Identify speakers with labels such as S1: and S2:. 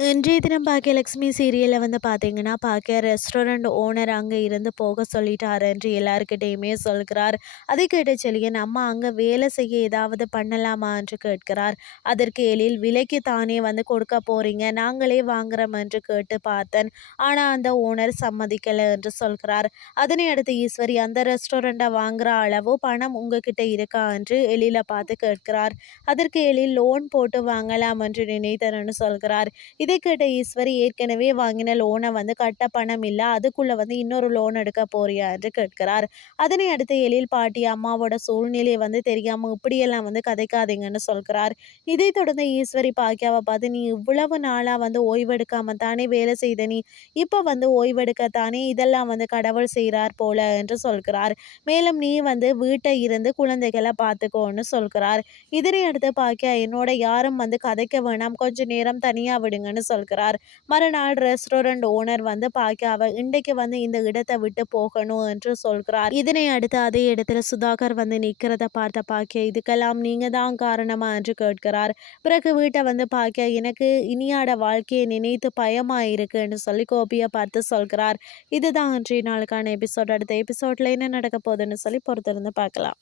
S1: இன்றைய தினம் பாக்கியலட்சுமி சீரியலில் வந்து பார்த்தீங்கன்னா பாக்கிய ரெஸ்டாரண்ட் ஓனர் அங்கே இருந்து போக சொல்லிட்டாரு என்று எல்லாருக்கிட்டையுமே சொல்கிறார். அதை கேட்ட செலியன் அம்மா அங்கே வேலை செய்ய ஏதாவது பண்ணலாமா? என்று கேட்கிறார். அதற்கு எழில் விலைக்கு தானே வந்து கொடுக்க போறீங்க? நாங்களே வாங்குறோம் என்று கேட்டு பார்த்தேன். ஆனால் அந்த ஓனர் சம்மதிக்கலை என்று சொல்கிறார். அதனை அடுத்து ஈஸ்வரி அந்த ரெஸ்டாரண்ட்டை வாங்குற அளவு பணம் உங்ககிட்ட இருக்கா? என்று எழில பார்த்து கேட்கிறார். அதற்கு எழில் லோன் போட்டு வாங்கலாம் என்று நினைத்தனன்னு சொல்கிறார். இது கேட்ட ஈஸ்வரி ஏற்கனவே வாங்கின லோனை வந்து கட்ட பணம் இல்லை அதுக்குள்ளே வந்து இன்னொரு லோன் எடுக்க போறியா என்று கேட்கிறார். அதனை அடுத்து எழில் பாட்டி அம்மாவோட சூழ்நிலையை வந்து தெரியாமல் இப்படியெல்லாம் வந்து கதைக்காதீங்கன்னு சொல்கிறார். இதை தொடர்ந்து ஈஸ்வரி பாக்கியாவை பார்த்து நீ இவ்வளவு நாளாக வந்து ஓய்வெடுக்காம தானே வேலை செய்த நீ? இப்போ வந்து ஓய்வெடுக்கத்தானே இதெல்லாம் வந்து கடவுள் செய்கிறார் போல என்று சொல்கிறார். மேலும் நீ வந்து வீட்டை இருந்து குழந்தைகளை பார்த்துக்கோன்னு சொல்கிறார். இதனை அடுத்து பாக்கியா என்னோட யாரும் வந்து கதைக்க வேணாம். கொஞ்ச நேரம் தனியாக விடுங்கன்னு அப்படின்னு சொல்கிறார். மறுநாள் ரெஸ்டாரண்ட் ஓனர் வந்து பாக்கியாவை இன்றைக்கு வந்து இந்த இடத்தை விட்டு போகணும் என்று சொல்கிறார். இதனை அடுத்து அதே இடத்துல சுதாகர் வந்து நிற்கிறத பார்த்த பாக்கியா இதுக்கெல்லாம் நீங்க தான் காரணமா என்று கேட்கிறார். பிறகு வீட்டை வந்து பாக்கியா எனக்கு இனியாட வாழ்க்கையை நினைத்து பயமா இருக்குன்னு சொல்லி கோபியை பார்த்து சொல்கிறார். இதுதான் இன்றைய நாளுக்கான எபிசோட் அடுத்த எபிசோட்ல என்ன நடக்க போகுதுன்னு சொல்லி பொறுத்திருந்து பார்க்கலாம்.